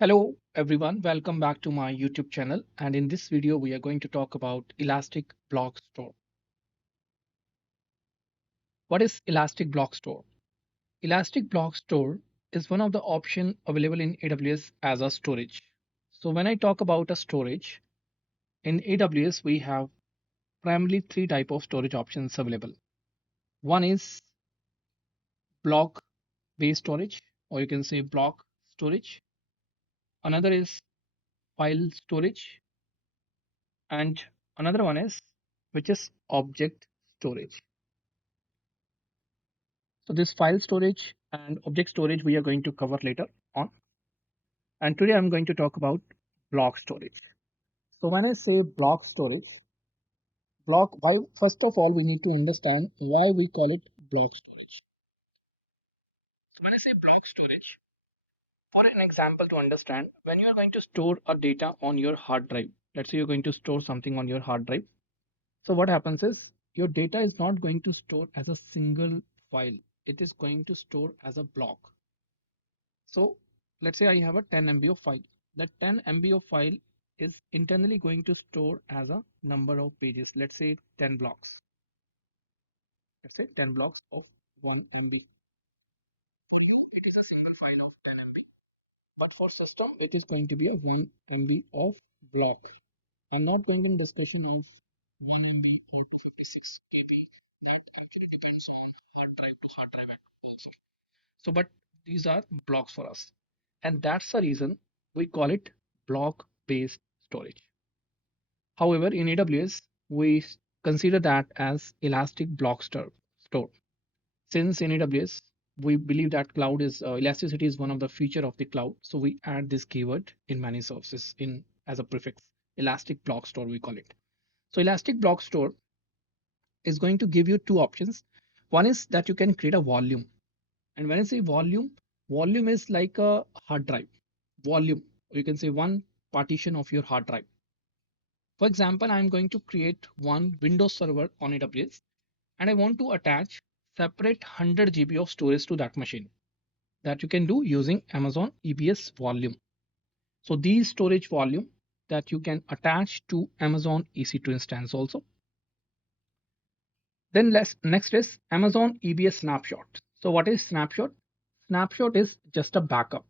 Hello everyone, welcome back to my YouTube channel, and in this video we are going to talk about Elastic Block Store. What is Elastic Block Store? Elastic Block Store is one of the options available in AWS as a storage. So when I talk about a storage, in AWS we have primarily three type of storage options available. One is block based storage, or you can say block storage. Another is file storage, and another one is which is object storage. So this file storage and object storage we are going to cover later on. And today I'm going to talk about block storage. So when I say block storage, why first of all we need to understand why we call it block storage. So when I say block storage, for an example to understand, when you are going to store a data on your hard drive, let's say you're going to store something on your hard drive. So what happens is your data is not going to store as a single file. It is going to store as a block. So let's say I have a 10 MB of file. That 10 MB of file is internally going to store as a number of pages. Let's say 10 blocks. Let's say 10 blocks of 1 MB. For you, it is a single file of 10 MB. But for system, it is going to be a 1 MB of block. I'm not going in discussion of 1 MB or 256 KB. That actually depends on hard drive to hard drive also. So, but these are blocks for us. And that's the reason we call it block-based storage. However, in AWS, we consider that as elastic block store. Since in AWS, we believe that cloud is elasticity is one of the feature of the cloud. So we add this keyword in many services in as a prefix, elastic block store, we call it. So elastic block store is going to give you two options. One is that you can create a volume. And when I say volume, volume is like a hard drive. Volume, you can say one partition of your hard drive. For example, I'm going to create one Windows server on AWS and I want to attach separate 100 GB of storage to that machine. That you can do using Amazon EBS volume. So these storage volume that you can attach to Amazon EC2 instance also. Then next is Amazon EBS snapshot. So what is snapshot? Snapshot is just a backup.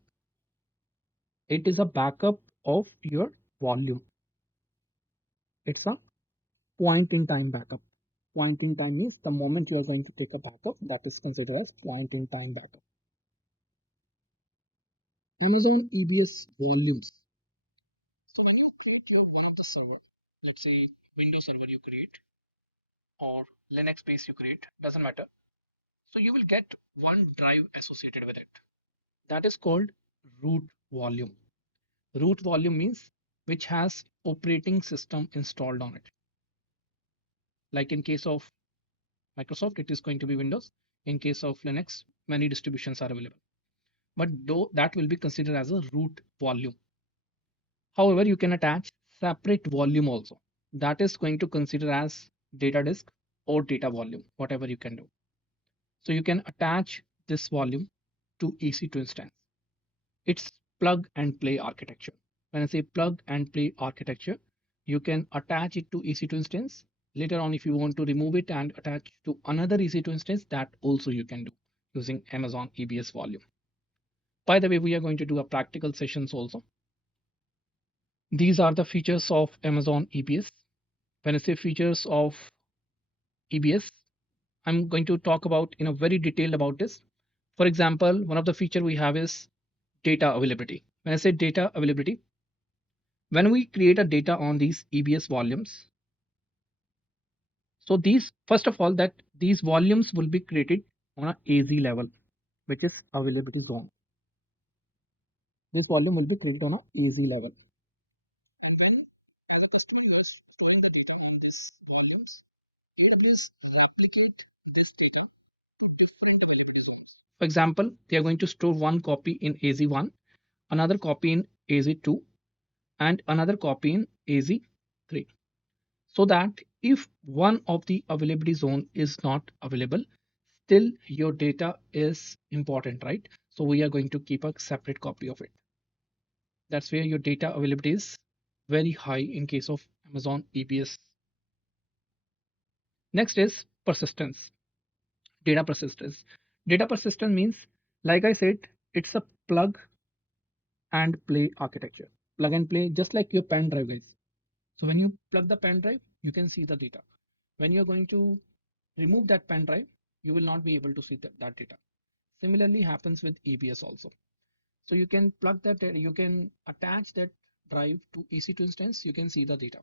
It is a backup of your volume. It's a point in time backup. Point in time means the moment you are going to take a backup, that is considered as point in time backup. Amazon EBS volumes. So when you create your one of the server, let's say Windows server you create or Linux base you create, doesn't matter. So you will get one drive associated with it. That is called root volume. Root volume means which has operating system installed on it. Like in case of Microsoft, it is going to be Windows. In case of Linux, many distributions are available. But though that will be considered as a root volume. However, you can attach separate volume also. That is going to consider as data disk or data volume, whatever you can do. So you can attach this volume to EC2 instance. It's plug and play architecture. When I say plug and play architecture, you can attach it to EC2 instance. Later on, if you want to remove it and attach to another EC2 instance, that also you can do using Amazon EBS volume. By the way, we are going to do a practical sessions also. These are the features of Amazon EBS. When I say features of EBS, I'm going to talk about in a very detailed about this. For example, one of the feature we have is data availability. When I say data availability, when we create a data on these EBS volumes, so these first of all that these volumes will be created on a AZ level, which is availability zone. This volume will be created on a AZ level. And when as a customer is storing the data on these volumes, AWS replicate this data to different availability zones. For example, they are going to store one copy in AZ1, another copy in AZ2, and another copy in AZ3. So that if one of the availability zone is not available, still your data is important, right? So we are going to keep a separate copy of it. That's where your data availability is very high in case of Amazon EBS. Next is persistence, data persistence. Data persistence means, like I said, it's a plug and play architecture. Plug and play, just like your pen drive, guys. So when you plug the pen drive, you can see the data. When you're going to remove that pen drive, you will not be able to see that data. Similarly happens with EBS also. So you can plug that, you can attach that drive to EC2 instance, you can see the data.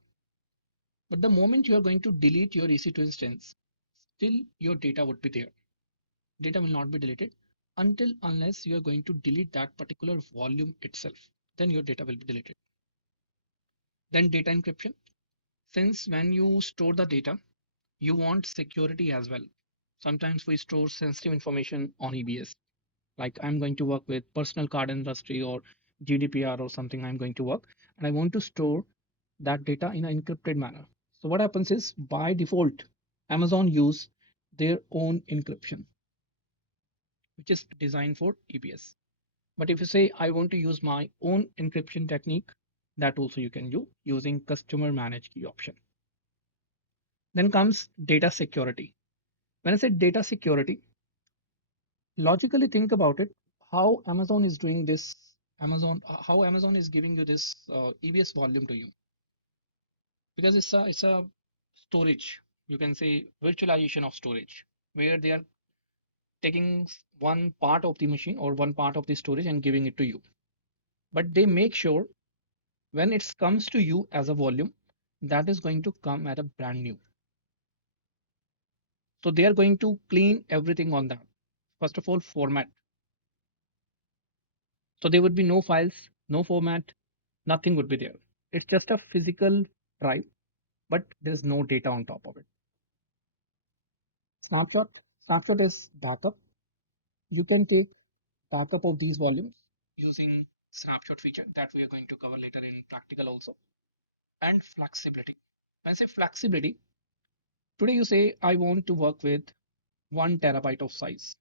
But the moment you are going to delete your EC2 instance, still your data would be there. Data will not be deleted until unless you are going to delete that particular volume itself. Then your data will be deleted. Then data encryption. Since when you store the data, you want security as well. Sometimes we store sensitive information on EBS. Like I'm going to work with personal card industry or GDPR or something I'm going to work, and I want to store that data in an encrypted manner. So what happens is by default, Amazon use their own encryption, which is designed for EBS. But if you say I want to use my own encryption technique, that also you can do using customer managed key option. Then comes data security. When I say data security, logically think about it, how Amazon is doing this, how Amazon is giving you this EBS volume to you, because it's a storage, you can say virtualization of storage, where they are taking one part of the machine or one part of the storage and giving it to you, but they make sure when it comes to you as a volume, that is going to come at a brand new. So they are going to clean everything on that. First of all, format. So there would be no files, no format, nothing would be there. It's just a physical drive, but there's no data on top of it. Snapshot. Snapshot is backup. You can take backup of these volumes using snapshot feature that we are going to cover later in practical also. And flexibility. When I say flexibility, today you say I want to work with 1 TB of size.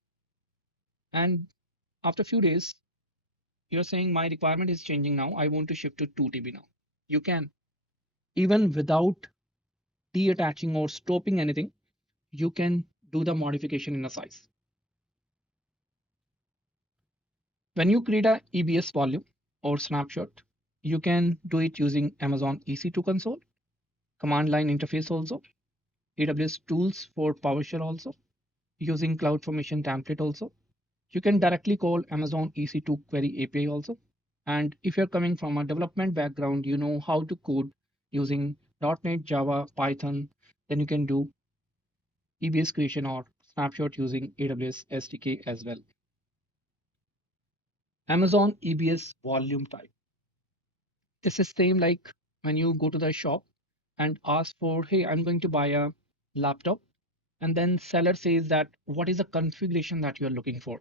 And after a few days, you're saying my requirement is changing now. I want to shift to 2 TB now. You can, even without deattaching or stopping anything, you can do the modification in a size. When you create a EBS volume or snapshot, you can do it using Amazon EC2 console, command line interface also, AWS tools for PowerShell also, using CloudFormation template also. You can directly call Amazon EC2 query API also. And if you're coming from a development background, you know how to code using .NET, Java, Python, then you can do EBS creation or snapshot using AWS SDK as well. Amazon EBS volume type. This is same like when you go to the shop and ask for, hey, I'm going to buy a laptop. And then seller says that what is the configuration that you're looking for?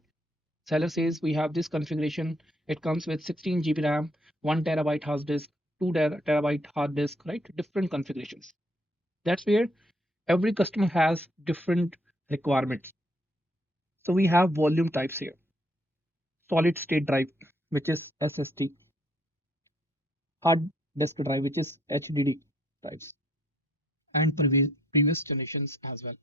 Seller says we have this configuration. It comes with 16 GB RAM, 1 TB hard disk, 2 TB hard disk, right? Different configurations. That's where every customer has different requirements. So we have volume types here. Solid state drive, which is SSD, hard disk drive, which is HDD drives, and previous generations as well.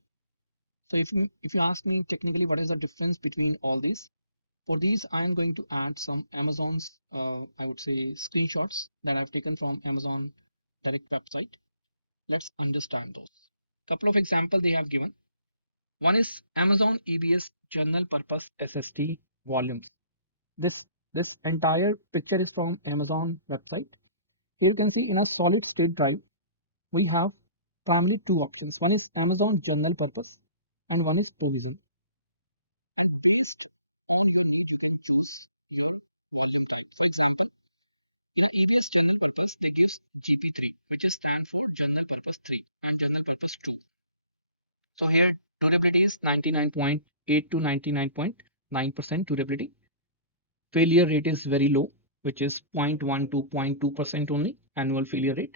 So if you ask me technically what is the difference between all these, for these I am going to add some Amazon's I would say screenshots that I've taken from Amazon direct website. Let's understand those. Couple of examples they have given. One is Amazon EBS general purpose SSD volumes. This entire picture is from Amazon website. Here you can see in a solid state drive we have primarily two options. One is Amazon general purpose and one is provision. Based on the features, for example, in EBS general purpose, they give GP3, which is stand for general purpose 3 and general purpose 2. So here durability is 99.8 to 99.9% durability. Failure rate is very low, which is 0.1 to 0.2% only annual failure rate.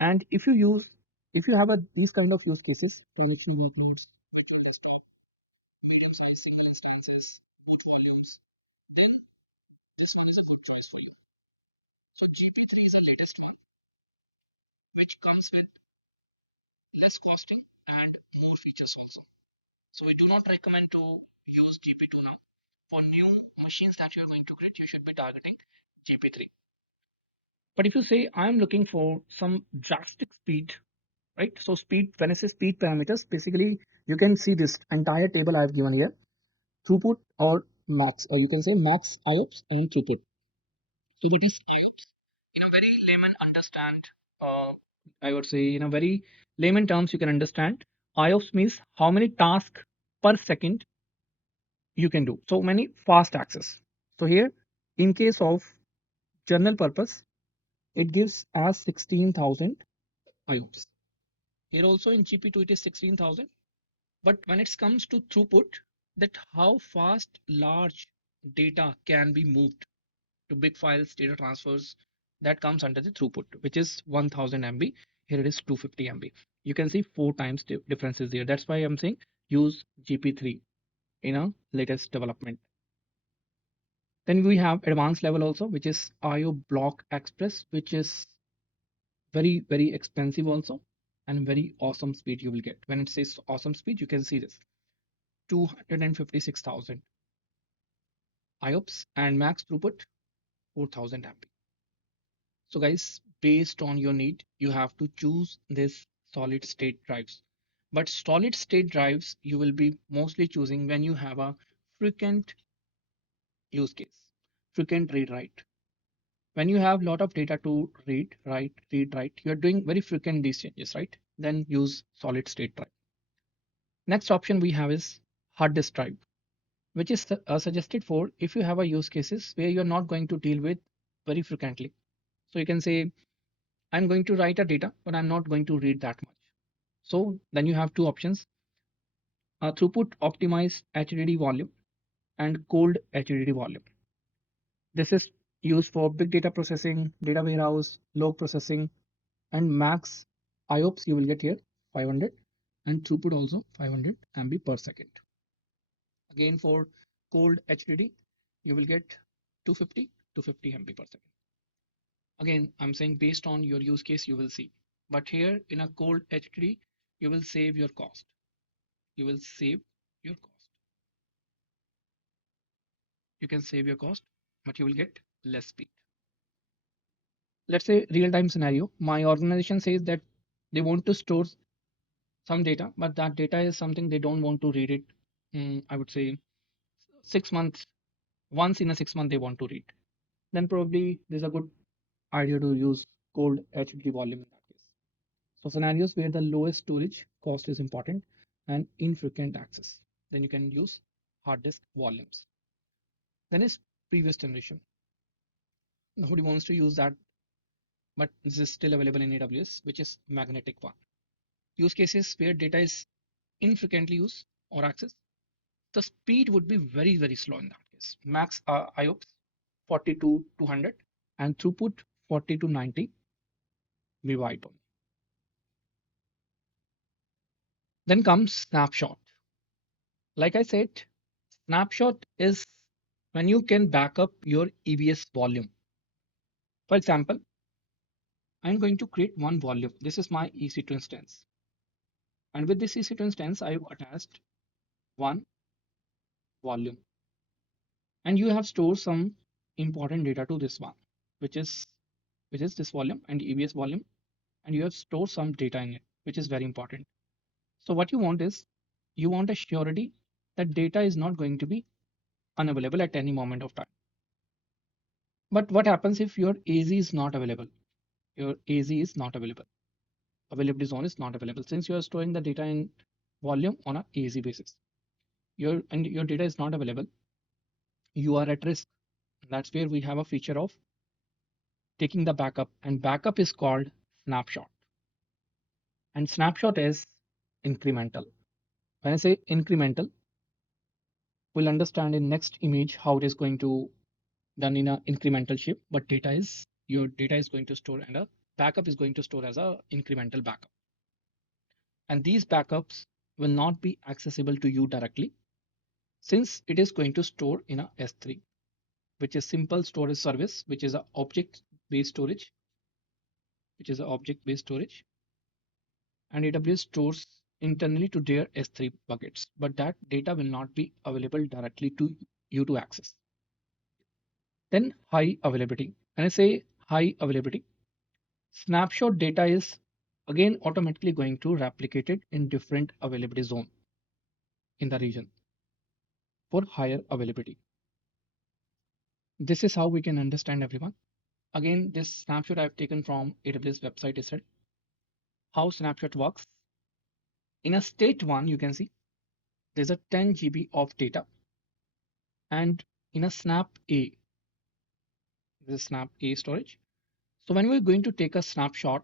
And if you have these kind of use cases, directional workloads, virtual desktop, medium size single instances, boot volumes, then this one is a good choice for you. So GP3 is the latest one, which comes with less costing and more features also. So we do not recommend to use GP2 now. For new machines that you're going to create, you should be targeting GP3. But if you say I'm looking for some drastic speed, right? So speed, when I say speed parameters, basically you can see this entire table I've given here, throughput or max, or you can say max IOPS and throughput. So what is IOPS? In a very layman understand, I would say in a very layman terms you can understand. IOPS means how many tasks per second you can do. So many fast access. So here, in case of general purpose, it gives as 16,000 IOPS. Here also in GP2 it is 16,000. But when it comes to throughput, that how fast large data can be moved to big files, data transfers, that comes under the throughput, which is 1000 MB. Here it is 250 MB. You can see 4 times differences there. That's why I'm saying use GP3 in a latest development. Then we have advanced level also, which is IO Block Express, which is very, very expensive also and very awesome speed you will get. When it says awesome speed, you can see this 256,000 IOPS and max throughput 4000 MB. So guys, based on your need, you have to choose this solid state drives. But solid state drives you will be mostly choosing when you have a frequent use case, frequent read write. When you have a lot of data to read write, you're doing very frequent these changes, right? Then use solid state drive. Next option we have is hard disk drive, which is suggested for if you have a use cases where you're not going to deal with very frequently. So you can say, I'm going to write a data, but I'm not going to read that much. So then you have two options, throughput optimized HDD volume and cold HDD volume. This is used for big data processing, data warehouse, log processing, and max IOPS you will get here 500 and throughput also 500 MB per second. Again for cold HDD you will get 250 to 50 MB per second. Again I'm saying based on your use case you will see, but here in a cold HDD you will save your cost. You will save your cost. You can save your cost, but you will get less speed. Let's say real-time scenario. My organization says that they want to store some data, but that data is something they don't want to read it. I would say 6 months, once in a 6 month they want to read. Then probably there's a good idea to use cold HDD volume in that case. So scenarios where the lowest storage cost is important and infrequent access, then you can use hard disk volumes. Then is previous generation. Nobody wants to use that, but this is still available in AWS, which is magnetic one. Use cases where data is infrequently used or accessed, the speed would be very, very slow in that case. Max IOPS 40 to 200 and throughput 40 to 90 MB. Then comes snapshot. Like I said, snapshot is when you can back up your EBS volume. For example, I'm going to create one volume. This is my EC2 instance. And with this EC2 instance, I've attached one volume. And you have stored some important data to this one, which is this volume and EBS volume. And you have stored some data in it, which is very important. So what you want is you want a surety that data is not going to be unavailable at any moment of time. But what happens if your AZ is not available? Your AZ is not available. Availability zone is not available since you are storing the data in volume on a AZ basis. Your data is not available. You are at risk. That's where we have a feature of taking the backup, and backup is called snapshot. And snapshot is incremental. When I say incremental, we'll understand in next image how it is going to done in a incremental shape, but your data is going to store and a backup is going to store as a incremental backup. And these backups will not be accessible to you directly since it is going to store in a S3, which is simple storage service, which is an object based storage, which is object based storage, and AWS stores internally to their S3 buckets, but that data will not be available directly to you to access. Then high availability. When I say high availability, snapshot data is again automatically going to replicate it in different availability zone in the region for higher availability. This is how we can understand everyone. Again, this snapshot I've taken from AWS website itself. How snapshot works. In a state one, you can see there's a 10 GB of data. And in a snap A, this is snap A storage. So when we're going to take a snapshot,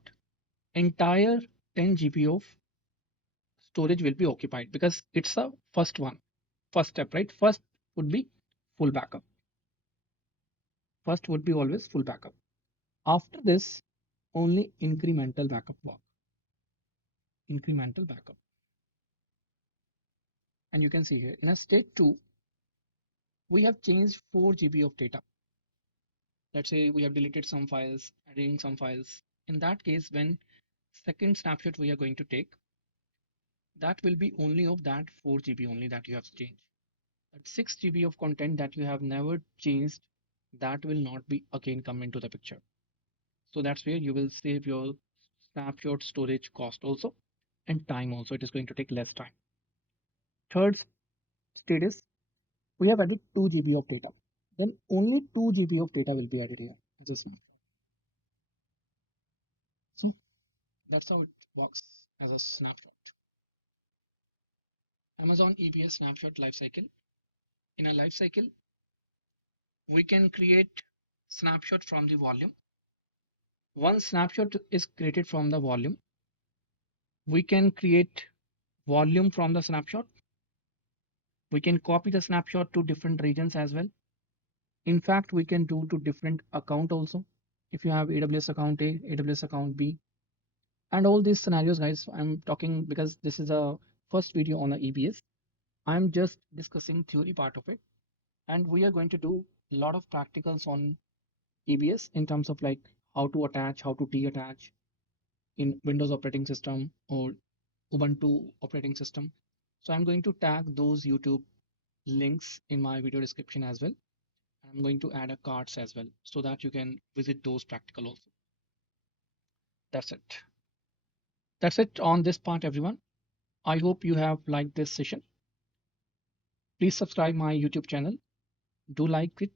entire 10 GB of storage will be occupied because it's a first one, first step, right? First would be full backup. First would be always full backup. After this, only incremental backup work. Incremental backup. And you can see here in a state 2, we have changed 4 GB of data. Let's say we have deleted some files, adding some files. In that case, when second snapshot we are going to take, that will be only of that 4 GB only that you have changed. That 6 GB of content that you have never changed, that will not be again come into the picture. So that's where you will save your snapshot storage cost also and time also. It is going to take less time. Third state is we have added 2 GB of data. Then only 2 GB of data will be added here as a snapshot. So that's how it works as a snapshot. Amazon EBS snapshot lifecycle. In a lifecycle, we can create snapshot from the volume. Once snapshot is created from the volume, we can create volume from the snapshot. We can copy the snapshot to different regions as well. In fact, we can do to different account also. If you have AWS account A, AWS account B, and all these scenarios, guys, I'm talking because this is a first video on the EBS. I'm just discussing theory part of it. And we are going to do a lot of practicals on EBS in terms of like how to attach, how to detach in Windows operating system or Ubuntu operating system. So I'm going to tag those YouTube links in my video description as well. I'm going to add a cards as well so that you can visit those practical also. That's it. That's it on this part, everyone. I hope you have liked this session. Please subscribe my YouTube channel. Do like it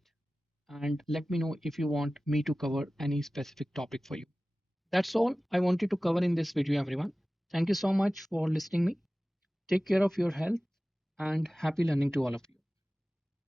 and let me know if you want me to cover any specific topic for you. That's all I wanted to cover in this video, everyone. Thank you so much for listening me. Take care of your health and happy learning to all of you.